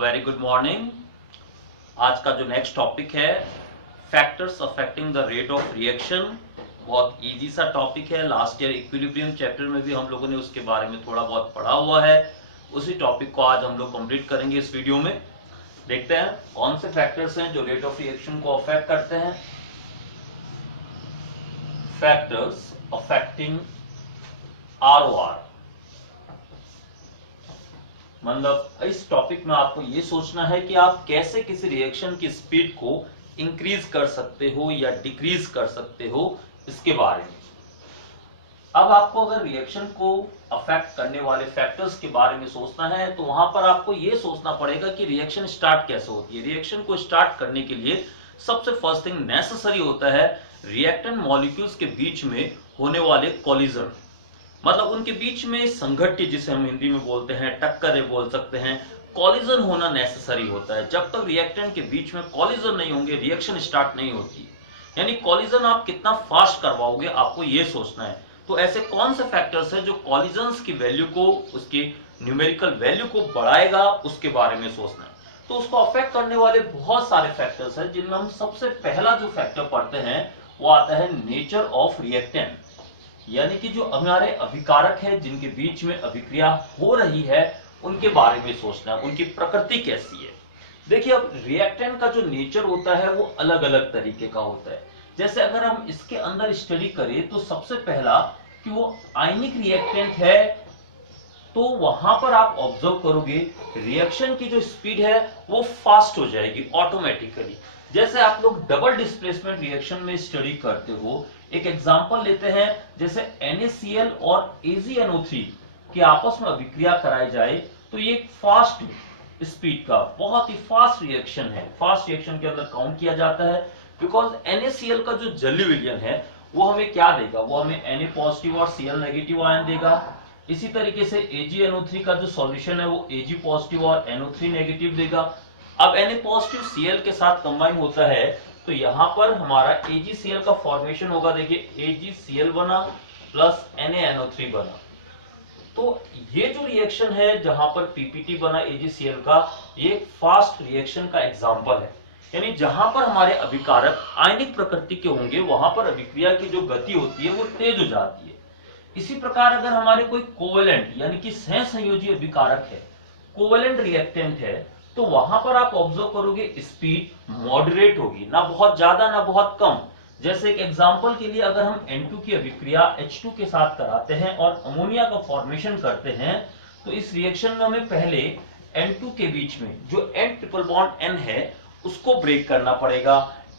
Very good morning. आज का जो नेक्स्ट टॉपिक है factors affecting the rate of reaction. बहुत इजी सा टॉपिक है। लास्ट ईयर इक्विलिब्रियम चैप्टर में भी हम लोगों ने उसके बारे में थोड़ा बहुत पढ़ा हुआ है। उसी टॉपिक को आज हम लोग कंप्लीट करेंगे इस वीडियो में। देखते हैं कौन से फैक्टर्स हैं जो रेट ऑफ रिएक्शन को अफेक्ट करते हैं। फैक्टर्स अफेक्टिंग ROR, मतलब इस टॉपिक में आपको ये सोचना है कि आप कैसे किसी रिएक्शन की स्पीड को इंक्रीज कर सकते हो या डिक्रीज कर सकते हो, इसके बारे में। अब आपको अगर रिएक्शन को अफेक्ट करने वाले फैक्टर्स के बारे में सोचना है तो वहां पर आपको ये सोचना पड़ेगा कि रिएक्शन स्टार्ट कैसे होती है। रिएक्शन को स्टार्ट करने के लिए सबसे फर्स्ट थिंग नेसेसरी होता है रिएक्टेंट मॉलिक्यूल्स के बीच में होने वाले कोलिजन, मतलब उनके बीच में संघट्य, जिसे हम हिंदी में बोलते हैं टक्कर बोल सकते हैं, कॉलिजन होना नेसेसरी होता है। जब तक रिएक्टेंट के बीच में कॉलिजन नहीं होंगे रिएक्शन स्टार्ट नहीं होती। यानी कॉलिजन आप कितना फास्ट करवाओगे आपको ये सोचना है। तो ऐसे कौन से फैक्टर्स हैं जो कॉलिजन्स की वैल्यू को, उसकी न्यूमेरिकल वैल्यू को बढ़ाएगा, उसके बारे में सोचना है। तो उसको अफेक्ट करने वाले बहुत सारे फैक्टर्स हैं, जिनमें हम सबसे पहला जो फैक्टर पढ़ते हैं वो आता है नेचर ऑफ रिएक्टेंट, यानी कि जो हमारे अभिकारक है जिनके बीच में अभिक्रिया हो रही है उनके बारे में सोचना है, उनकी प्रकृति कैसी है। देखिए, अब रिएक्टेंट का जो नेचर होता है वो अलग अलग तरीके का होता है। जैसे अगर हम इसके अंदर स्टडी करें तो सबसे पहला कि वो आयनिक रिएक्टेंट है, तो वहां पर आप ऑब्जर्व करोगे रिएक्शन की जो स्पीड है वो फास्ट हो जाएगी ऑटोमेटिकली। जैसे आप लोग डबल डिस्प्लेसमेंट रिएक्शन में स्टडी करते हो, एक एग्जांपल लेते हैं, जैसे NaCl और AgNO3 की आपस में अभिक्रिया कराई जाए तो ये फास्ट स्पीड का बहुत ही फास्ट रिएक्शन है। फास्ट रिएक्शन के अंदर काउंट किया जाता है बिकॉज NaCl का जो जल्दी विलयन है वो हमें क्या देगा, वो हमें Na पॉजिटिव और Cl नेगेटिव आयन देगा। इसी तरीके से AgNO3 का जो सॉल्यूशन है वो Ag पॉजिटिव और NO3 नेगेटिव देगा। अब Na पॉजिटिव Cl के साथ कंबाइन होता है तो यहाँ पर हमारा AgCl का फॉर्मेशन होगा। देखिए AgCl बना प्लस NaNO3 बना। तो ये जो रिएक्शन है जहां पर PPT बना AgCl का, ये फास्ट रिएक्शन का एग्जांपल है। यानी जहां पर हमारे अभिकारक आयनिक प्रकृति के होंगे वहां पर अभिक्रिया की जो गति होती है वो तेज हो जाती है। इसी प्रकार अगर हमारे कोई कोवेलेंट यानी कि सहसंयोजी अभिकारक है, कोवेलेंट रिएक्टेंट है, तो वहां पर आप ऑब्जर्व करोगे स्पीड मॉडरेट होगी, ना बहुत ज्यादा ना बहुत कम। जैसे एक एग्जांपल के लिए अगर हम N2 की अभिक्रिया H2 के साथ कराते हैं और अमोनिया का फॉर्मेशन करते हैं तो इस रिएक्शन में हमें पहले N2 के बीच में जो N ट्रिपल बॉन्ड N है उसको ब्रेक करना पड़ेगा,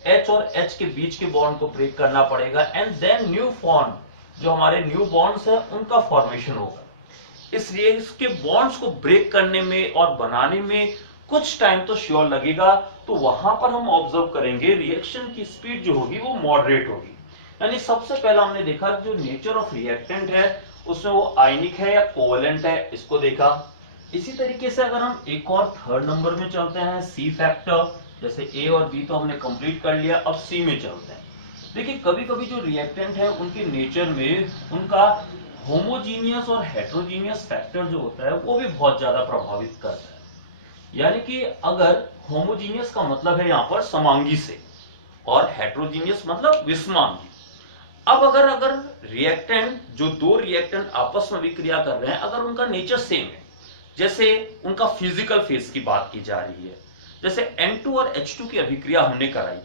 H और H के बीच के बॉन्ड को ब्रेक करना पड़ेगा, एंड देन न्यू बॉन्ड जो हमारे न्यू बॉन्ड्स है उनका फॉर्मेशन होगा। इस रिएक्शन के बॉन्ड्स को ब्रेक करने में और बनाने में कुछ टाइम तो श्योर लगेगा। तो वहां पर हम ऑब्जर्व करेंगे रिएक्शन की स्पीड जो होगी वो मॉडरेट होगी। यानी सबसे पहला हमने देखा जो नेचर ऑफ रिएक्टेंट है उसमें वो आयनिक है या कोवेलेंट है, इसको देखा। इसी तरीके से अगर हम एक और थर्ड नंबर में चलते हैं सी फैक्टर, जैसे ए और बी तो हमने कंप्लीट कर लिया, अब सी में चलते हैं। देखिए, कभी कभी जो रिएक्टेंट है उनके नेचर में उनका होमोजीनियस और हेट्रोजीनियस फैक्टर जो होता है वो भी बहुत ज्यादा प्रभावित करता है। यानी कि अगर होमोजीनियस का मतलब है यहाँ पर समांगी से और हेट्रोजीनियस मतलब विषमांगी। अब अगर रिएक्टेंट जो दो रिएक्टेंट आपस में विक्रिया कर रहे हैं अगर उनका नेचर सेम है, जैसे उनका फिजिकल फेस की बात की जा रही है, जैसे N2 और H2 की अभिक्रिया हमने कराई,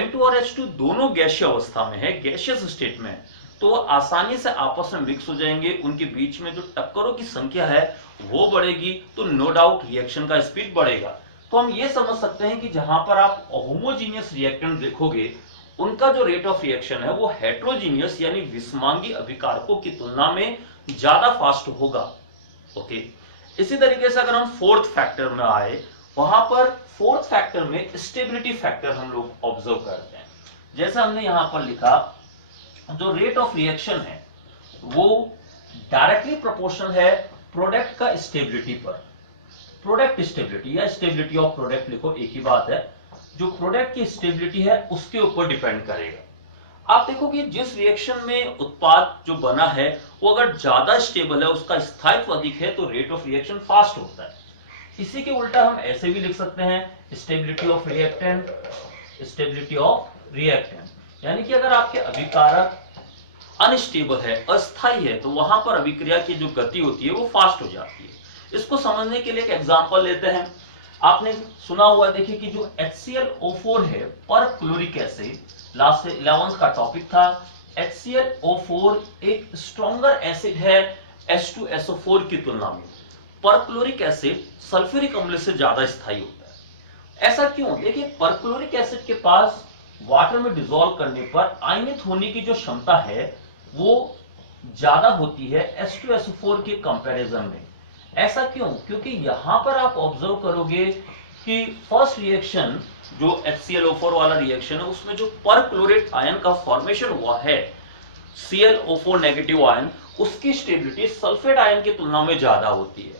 N2 और H2 दोनों गैसीय अवस्था में है, गैसियस स्टेट में, तो आसानी से आपस में मिक्स हो जाएंगे। उनके बीच में जो टक्करों की संख्या है वो बढ़ेगी तो नो डाउट रिएक्शन का स्पीड बढ़ेगा। तो हम ये समझ सकते हैं कि जहां पर आप होमोजीनियस रिएक्टेंट देखोगे उनका जो रेट ऑफ रिएक्शन है वो हेट्रोजीनियस यानी विषमांगी अभिकारकों की तुलना में ज्यादा फास्ट होगा। ओके, इसी तरीके से अगर हम फोर्थ फैक्टर में आए, वहां पर फोर्थ फैक्टर में स्टेबिलिटी फैक्टर हम लोग ऑब्जर्व करते हैं। जैसा हमने यहां पर लिखा, जो रेट ऑफ रिएक्शन है वो डायरेक्टली प्रोपोर्शनल है प्रोडक्ट का स्टेबिलिटी पर। प्रोडक्ट स्टेबिलिटी या स्टेबिलिटी ऑफ प्रोडक्ट लिखो, एक ही बात है। जो प्रोडक्ट की स्टेबिलिटी है उसके ऊपर डिपेंड करेगा। आप देखो कि जिस रिएक्शन में उत्पाद जो बना है वो अगर ज्यादा स्टेबल है, उसका स्थायित्व अधिक है, तो रेट ऑफ रिएक्शन फास्ट होता है। इसी के उल्टा हम ऐसे भी लिख सकते हैं stability of reactant, stability of reactant. यानी कि अगर आपके अभिकारक अनस्टेबल है, अस्थाई है, तो वहां पर अभिक्रिया की जो गति होती है वो फास्ट हो जाती है। इसको समझने के लिए एक एग्जांपल लेते हैं। आपने सुना हुआ, देखिए कि जो HClO4 है पर क्लोरिक एसिड, लास्ट 11th का टॉपिक था। HClO4 एक स्ट्रॉन्गर एसिड है H2SO4 की तुलना में। परक्लोरिक एसिड सल्फ्यूरिक अम्ल से ज्यादा स्थायी होता है। ऐसा क्यों? देखिए, परक्लोरिक एसिड के पास वाटर में डिसॉल्व करने पर आयनित होने की जो क्षमता है वो ज्यादा होती है H2SO4 के कंपैरिजन में। ऐसा क्यों? क्योंकि यहां पर आप ऑब्जर्व करोगे कि फर्स्ट रिएक्शन जो HClO4 वाला रिएक्शन है उसमें जो परक्लोरेट आयन का फॉर्मेशन हुआ है ClO4 नेगेटिव आयन, उसकी स्टेबिलिटी सल्फेट आयन की तुलना में ज्यादा होती है।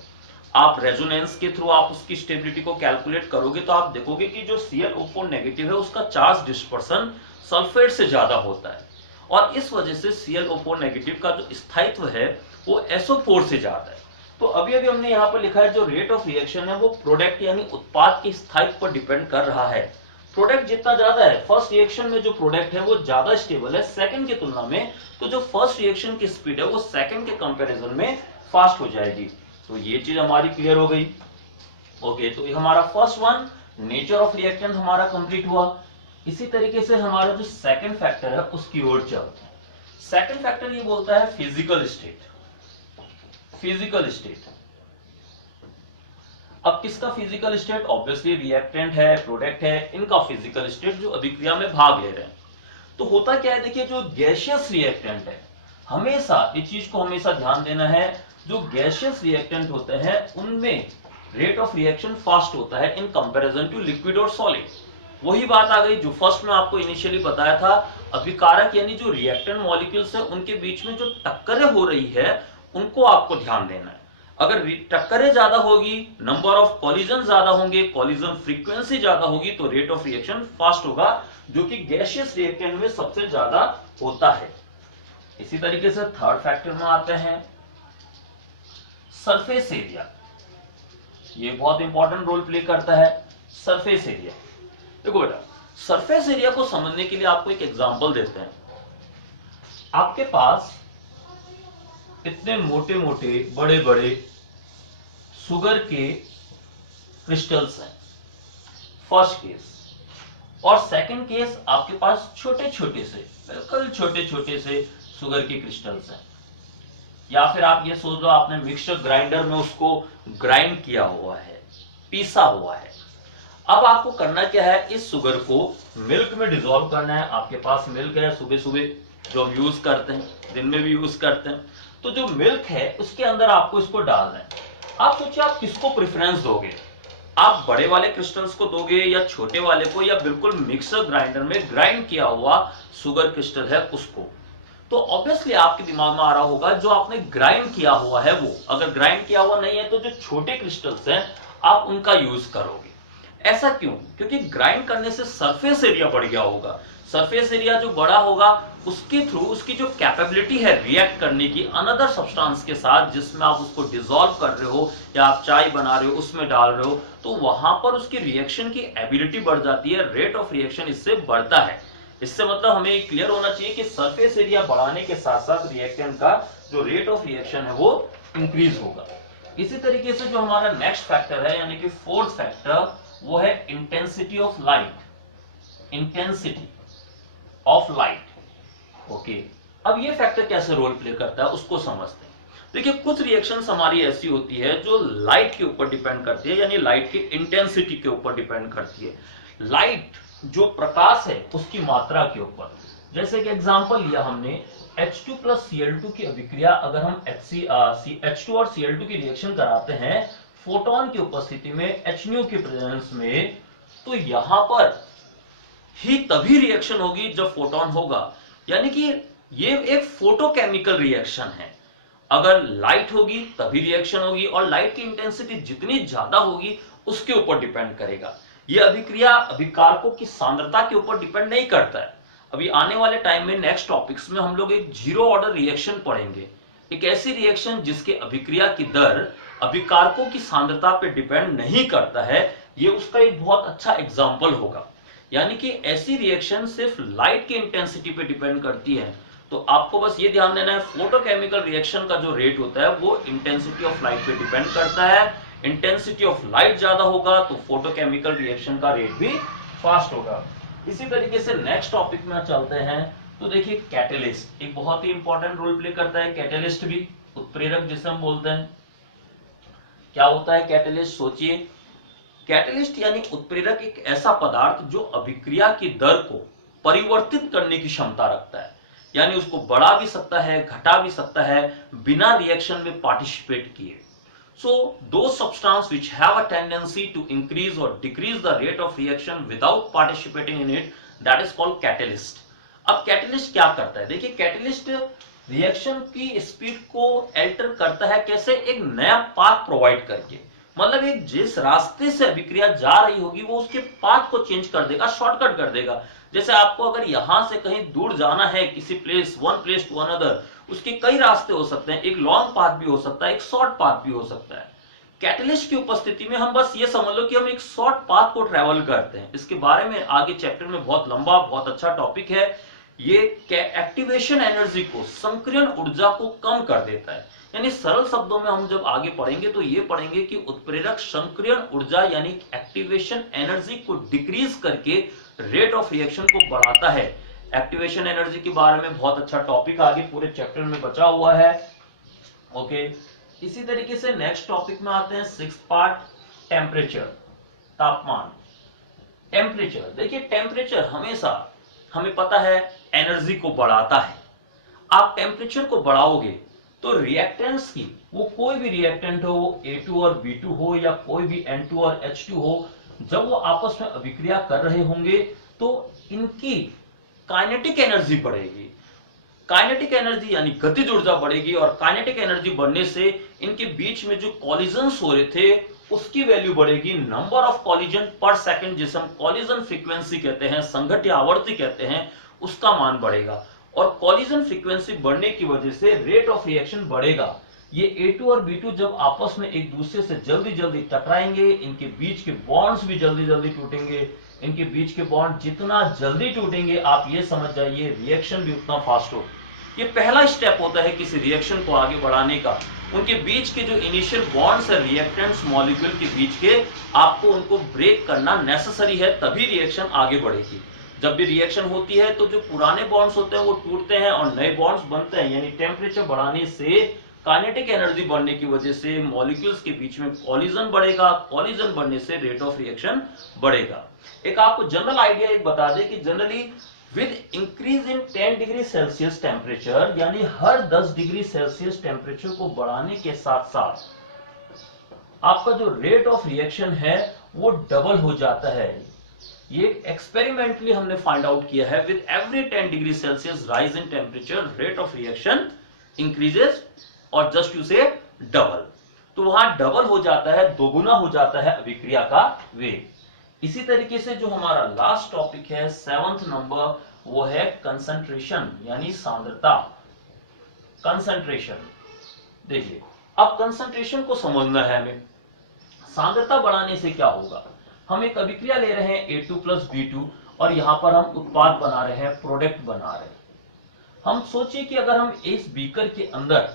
आप रेजोनेंस के थ्रू आप उसकी स्टेबिलिटी को कैलकुलेट करोगे तो आप देखोगे कि जो ClO4 नेगेटिव है उसका चार्ज डिस्पर्सन सल्फेट से ज्यादा होता है, और इस वजह से ClO4 नेगेटिव का जो स्थायित्व है वो SO4 से ज्यादा है। तो अभी अभी हमने यहाँ पर लिखा है जो रेट ऑफ रिएक्शन है वो प्रोडक्ट यानी उत्पाद के स्थायित्व पर डिपेंड कर रहा है। प्रोडक्ट जितना ज्यादा है, फर्स्ट रिएक्शन में जो प्रोडक्ट है वो ज्यादा स्टेबल है सेकंड की तुलना में, तो जो फर्स्ट रिएक्शन की स्पीड है वो सेकंड के कंपैरिजन में फास्ट हो जाएगी। तो ये चीज हमारी क्लियर हो गई। ओके, तो ये हमारा first one, nature of reactant हमारा कंप्लीट हुआ। इसी तरीके से हमारा जो सेकंड फैक्टर है उसकी ओर चलते हैं। सेकंड फैक्टर ये बोलता है फिजिकल स्टेट। फिजिकल स्टेट, अब किसका फिजिकल स्टेट? ऑब्वियसली रिएक्टेंट है, प्रोडक्ट है, इनका फिजिकल स्टेट जो अभिक्रिया में भाग ले रहे हैं। तो होता क्या है, देखिए जो गैसियस रिएक्टेंट है, हमेशा इस चीज को हमेशा ध्यान देना है, जो गैसियस रिएक्टेंट होते हैं उनमें रेट ऑफ रिएक्शन फास्ट होता है इन कंपैरिजन टू लिक्विड और सॉलिड। वही बात आ गई जो फर्स्ट में आपको इनिशियली बताया था, अभिकारक यानी जो रिएक्टेंट मॉलिक्यूल्स है उनके बीच में जो टक्करें हो रही है उनको आपको ध्यान देना है। अगर टक्करें ज्यादा होगी, नंबर ऑफ कॉलिजन ज्यादा होंगे, कॉलिजन फ्रीक्वेंसी ज्यादा होगी, तो रेट ऑफ रिएक्शन फास्ट होगा, जो कि गैसियस रिएक्टेंट में सबसे ज्यादा होता है। इसी तरीके से थर्ड फैक्टर में आते हैं सरफेस एरिया। ये बहुत इंपॉर्टेंट रोल प्ले करता है सरफेस एरिया। देखो बेटा, सरफेस एरिया को समझने के लिए आपको एक एग्जांपल देते हैं। आपके पास इतने मोटे मोटे बड़े बड़े सुगर के क्रिस्टल्स हैं, फर्स्ट केस, और सेकंड केस आपके पास छोटे छोटे से, बिल्कुल छोटे छोटे से सुगर के क्रिस्टल्स हैं। या फिर आप ये सोच लो आपने मिक्सचर ग्राइंडर में उसको ग्राइंड किया हुआ है, पीसा हुआ है। अब आपको करना क्या है, इस शुगर को मिल्क में डिसॉल्व करना है। आपके पास मिल्क है, सुबह सुबह जो हम यूज करते हैं, दिन में भी यूज करते हैं, तो जो मिल्क है उसके अंदर आपको इसको डालना है। आप सोचिए आप किसको प्रेफरेंस दोगे, आप बड़े वाले क्रिस्टल्स को दोगे या छोटे वाले को, या बिल्कुल मिक्सर ग्राइंडर में ग्राइंड किया हुआ शुगर क्रिस्टल है उसको? तो ऑब्वियसली आपके दिमाग में आ रहा होगा जो आपने ग्राइंड किया हुआ है वो। अगर ग्राइंड किया हुआ नहीं है तो जो छोटे क्रिस्टल्स हैं आप उनका यूज करोगे। ऐसा क्यों? क्योंकि ग्राइंड करने से सरफेस एरिया बढ़ गया होगा। सरफेस एरिया जो बड़ा होगा उसके थ्रू उसकी जो कैपेबिलिटी है रिएक्ट करने की अनदर सब्सटेंस के साथ, जिसमें आप उसको डिसॉल्व कर रहे हो या आप चाय बना रहे हो उसमें डाल रहे हो, तो वहां पर उसकी रिएक्शन की एबिलिटी बढ़ जाती है, रेट ऑफ रिएक्शन इससे बढ़ता है। इससे मतलब हमें क्लियर होना चाहिए कि सरफेस एरिया बढ़ाने के साथ साथ रिएक्टेंट का जो रेट ऑफ रिएक्शन है वो इंक्रीज होगा। इसी तरीके से जो हमारा नेक्स्ट फैक्टर है यानी कि फोर्थ फैक्टर, वो है intensity of light. Intensity of light. Okay, अब ये फैक्टर कैसे रोल प्ले करता है उसको समझते हैं। देखिए, कुछ रिएक्शंस हमारी ऐसी होती है जो लाइट के ऊपर डिपेंड करती है, यानी लाइट की इंटेंसिटी के ऊपर डिपेंड करती है। लाइट जो प्रकाश है उसकी मात्रा के ऊपर। जैसे कि एग्जांपल लिया हमने H2 प्लस Cl2 की अभिक्रिया, अगर हम H2 और Cl2 की रिएक्शन कराते हैं फोटोन की उपस्थिति में, HNO के प्रेजेंस में, तो यहां पर ही तभी रिएक्शन होगी जब फोटोन होगा। यानी कि ये एक फोटोकेमिकल रिएक्शन है। अगर लाइट होगी तभी रिएक्शन होगी, और लाइट की इंटेंसिटी जितनी ज्यादा होगी उसके ऊपर डिपेंड करेगा। यह अभिक्रिया अभिकारकों की सांद्रता के ऊपर डिपेंड नहीं करता है। अभी आने वाले टाइम में नेक्स्ट टॉपिक्स में हम लोग एक जीरो ऑर्डर रिएक्शन पढ़ेंगे, एक ऐसी रिएक्शन जिसके अभिक्रिया की दर अभिकारकों की सांद्रता पे डिपेंड नहीं करता है, ये उसका एक बहुत अच्छा एग्जाम्पल होगा। यानी कि ऐसी रिएक्शन सिर्फ लाइट की इंटेंसिटी पे डिपेंड करती है। तो आपको बस ये ध्यान देना है, फोटोकेमिकल रिएक्शन का जो रेट होता है वो इंटेंसिटी ऑफ लाइट पे डिपेंड करता है। इंटेंसिटी ऑफ लाइट ज्यादा होगा तो फोटोकेमिकल रिएक्शन का रेट भी फास्ट होगा। इसी तरीके से नेक्स्ट टॉपिक में चलते हैं। तो देखिए कैटलिस्ट एक बहुत ही इंपॉर्टेंट रोल प्ले करता है। कैटलिस्ट भी उत्प्रेरक जिसे हम बोलते हैं। क्या होता है कैटलिस्ट? सोचिए, कैटलिस्ट यानी उत्प्रेरक एक ऐसा पदार्थ जो अभिक्रिया की दर को परिवर्तित करने की क्षमता रखता है, यानी उसको बढ़ा भी सकता है, घटा भी सकता है बिना रिएक्शन में पार्टिसिपेट किए। So those substances which have a tendency to increase or decrease the rate of reaction without participating in it, that is called catalyst. अब कैटलिस्ट क्या करता है? देखिए कैटलिस्ट रिएक्शन की स्पीड को अल्टर करता है कैसे? एक नया पाथ प्रोवाइड करके। मतलब एक जिस रास्ते से अभिक्रिया जा रही होगी वो उसके पाथ को चेंज कर देगा, शॉर्टकट कर देगा। जैसे आपको अगर यहां से कहीं दूर जाना है किसी place, one place to another, उसके कई रास्ते हो सकते हैं। एक लॉन्ग पाथ भी हो सकता है, एक शॉर्ट पाथ भी हो सकता है। कैटलिस्ट की उपस्थिति में हम बस ये समझ लो कि हम एक शॉर्ट पाथ को ट्रेवल करते हैं। इसके बारे में आगे चैप्टर में बहुत लंबा बहुत अच्छा टॉपिक है। ये एक्टिवेशन एनर्जी को, संक्रियण ऊर्जा को कम कर देता है। यानी सरल शब्दों में हम जब आगे पढ़ेंगे तो ये पढ़ेंगे कि उत्प्रेरक संक्रियण ऊर्जा यानी एक्टिवेशन एनर्जी को डिक्रीज करके रेट ऑफ रिएक्शन को बढ़ाता है। एक्टिवेशन एनर्जी के बारे में बहुत अच्छा टॉपिक आगे पूरे चैप्टर में बचा हुआ है। ओके, इसी तरीके से नेक्स्ट टॉपिक में आते हैं, 6th पार्ट, टेम्परेचर, तापमान। टेम्परेचर, देखिए टेम्परेचर हमेशा हमें पता है एनर्जी को बढ़ाता है। आप टेम्परेचर को बढ़ाओगे तो रिएक्टेंट्स की, वो कोई भी रिएक्टेंट हो, A2 और B2 हो या कोई भी N2 और H2 हो, जब वो आपस में अभिक्रिया कर रहे होंगे तो इनकी काइनेटिक एनर्जी बढ़ेगी। काइनेटिक एनर्जी यानी गतिज ऊर्जा बढ़ेगी, और काइनेटिक एनर्जी बढ़ने से इनके बीच में जो कॉलिजन्स हो रहे थे उसकी वैल्यू बढ़ेगी। नंबर ऑफ कॉलिजन पर सेकंड, जिसे हम कॉलिजन फ्रीक्वेंसी कहते हैं, संघट्य आवर्ती कहते हैं, उसका मान बढ़ेगा। और कॉलिजन फ्रीक्वेंसी बढ़ने की वजह से रेट ऑफ रिएक्शन बढ़ेगा। ये A2 और B2 जब आपस में एक दूसरे से जल्दी जल्दी टकराएंगे, इनके बीच के बॉन्ड्स भी जल्दी जल्दी टूटेंगे। इनके बीच के बॉन्ड जितना जल्दी टूटेंगे, आप ये समझ जाइए रिएक्शन भी उतना फास्ट होगा। ये पहला स्टेप होता है किसी रिएक्शन को आगे बढ़ाने का। उनके बीच के जो इनिशियल बॉन्ड्स है रिएक्टेंट्स मॉलिक्यूल के बीच के, आपको उनको ब्रेक करना नेसेसरी है, तभी रिएक्शन आगे बढ़ेगी। जब भी रिएक्शन होती है तो जो पुराने बॉन्ड्स होते हैं वो टूटते हैं और नए बॉन्ड्स बनते हैं। यानी टेम्परेचर बढ़ाने से, काइनेटिक एनर्जी बढ़ने की वजह से मॉलिक्यूल्स के बीच में कॉलिजन बढ़ेगा। कॉलिजन बढ़ने से रेट ऑफ रिएक्शन बढ़ेगा। एक आपको जनरल आइडिया एक बता दें कि generally with increase in 10 degree Celsius temperature, यानी हर 10 डिग्री सेल्सियस टेम्परेचर को बढ़ाने के साथ साथ आपका जो रेट ऑफ रिएक्शन है वो डबल हो जाता है। ये एक्सपेरिमेंटली हमने फाइंड आउट किया है। With every 10 degree Celsius rise in temperature, rate of reaction increases, और जस्ट यू से डबल। तो वहां डबल हो जाता है, दोगुना हो जाता है अभिक्रिया का वेग। इसी तरीके से जो हमारा लास्ट टॉपिक है 7th नंबर, वो है कंसंट्रेशन यानी सांद्रता। कंसंट्रेशन, देखिए अब कंसंट्रेशन को समझना है हमें। सांद्रता बढ़ाने से क्या होगा? हम एक अभिक्रिया ले रहे हैं A2 प्लस B2, और यहां पर हम उत्पाद बना रहे हैं, प्रोडक्ट बना रहे हैं। हम सोचिए कि अगर हम इस बीकर के अंदर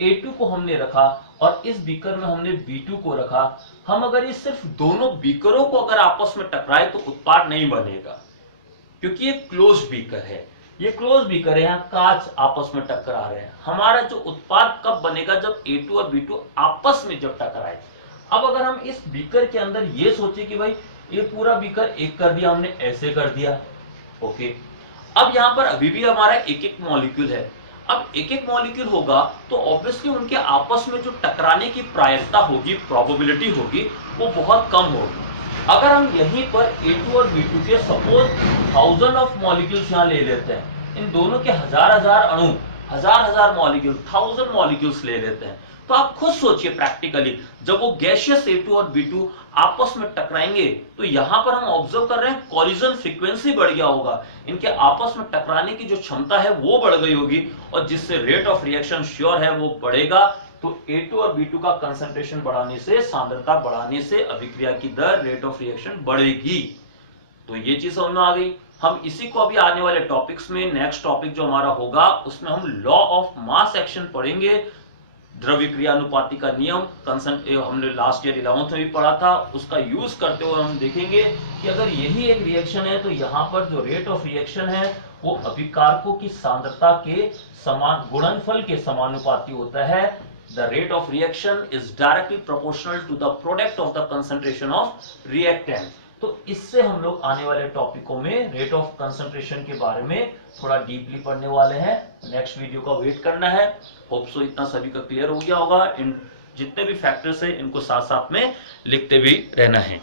A2 को हमने रखा और इस बीकर में हमने B2 को रखा, हम अगर ये सिर्फ दोनों बीकरों को अगर आपस में टकराए तो उत्पाद नहीं बनेगा, क्योंकि ये क्लोज बीकर है। ये क्लोज बीकर है, यहाँ कांच आपस में टकरा रहे हैं। हमारा जो उत्पाद कब बनेगा? जब A2 और B2 आपस में जब टकराए। अब अगर हम इस बीकर के अंदर ये सोचे कि भाई ये पूरा बीकर एक कर दिया हमने, ऐसे कर दिया, ओके। अब यहां पर अभी भी हमारा एक एक मॉलिक्यूल है। अब एक एक मॉलिक्यूल होगा तो ऑब्वियसली उनके आपस में जो टकराने की प्रायिकता होगी, प्रोबेबिलिटी होगी, वो बहुत कम होगी। अगर हम यहीं पर A2 और B2 के सपोज 1000 ऑफ मॉलिक्यूल्स यहाँ ले लेते हैं, इन दोनों के हजार हजार अणु, हजार मॉलिक्यूल, 1000 मॉलिक्यूल्स ले लेते हैं, तो आप खुद सोचिए प्रैक्टिकली जब वो गैसियस A2 और B2 आपस में टकराएंगे तो यहां पर हम ऑब्जर्व कर रहे हैं कॉलिजन फ्रीक्वेंसी बढ़ गया होगा। इनके आपस में टकराने की जो क्षमता है वो बढ़ गई होगी, और जिससे रेट ऑफ रिएक्शन श्योर है वो बढ़ेगा। तो A2 और B2 का कंसंट्रेशन बढ़ाने से, सांद्रता बढ़ाने से अभिक्रिया की दर, रेट ऑफ रिएक्शन बढ़ेगी। तो ये चीज समझ में आ गई। हम इसी को अभी आने वाले टॉपिक्स में, नेक्स्ट टॉपिक जो हमारा होगा उसमें हम लॉ ऑफ मास एक्शन पढ़ेंगे। द्रव्यक्रिया अनुपाती का नियम हमने लास्ट ईयर 11th में भी पढ़ा था, उसका यूज करते हुए हम देखेंगे कि अगर यही एक रिएक्शन है तो यहाँ पर जो रेट ऑफ रिएक्शन है वो अभिकारकों की सांद्रता के समान गुणनफल के समानुपाती होता है। The rate of reaction is directly proportional to the product of the concentration of reactant। तो इससे हम लोग आने वाले टॉपिकों में रेट ऑफ कंसंट्रेशन के बारे में थोड़ा डीपली पढ़ने वाले हैं। नेक्स्ट वीडियो का वेट करना है। होप सो इतना सभी का क्लियर हो गया होगा। इन जितने भी फैक्टर्स हैं इनको साथ साथ में लिखते भी रहना है।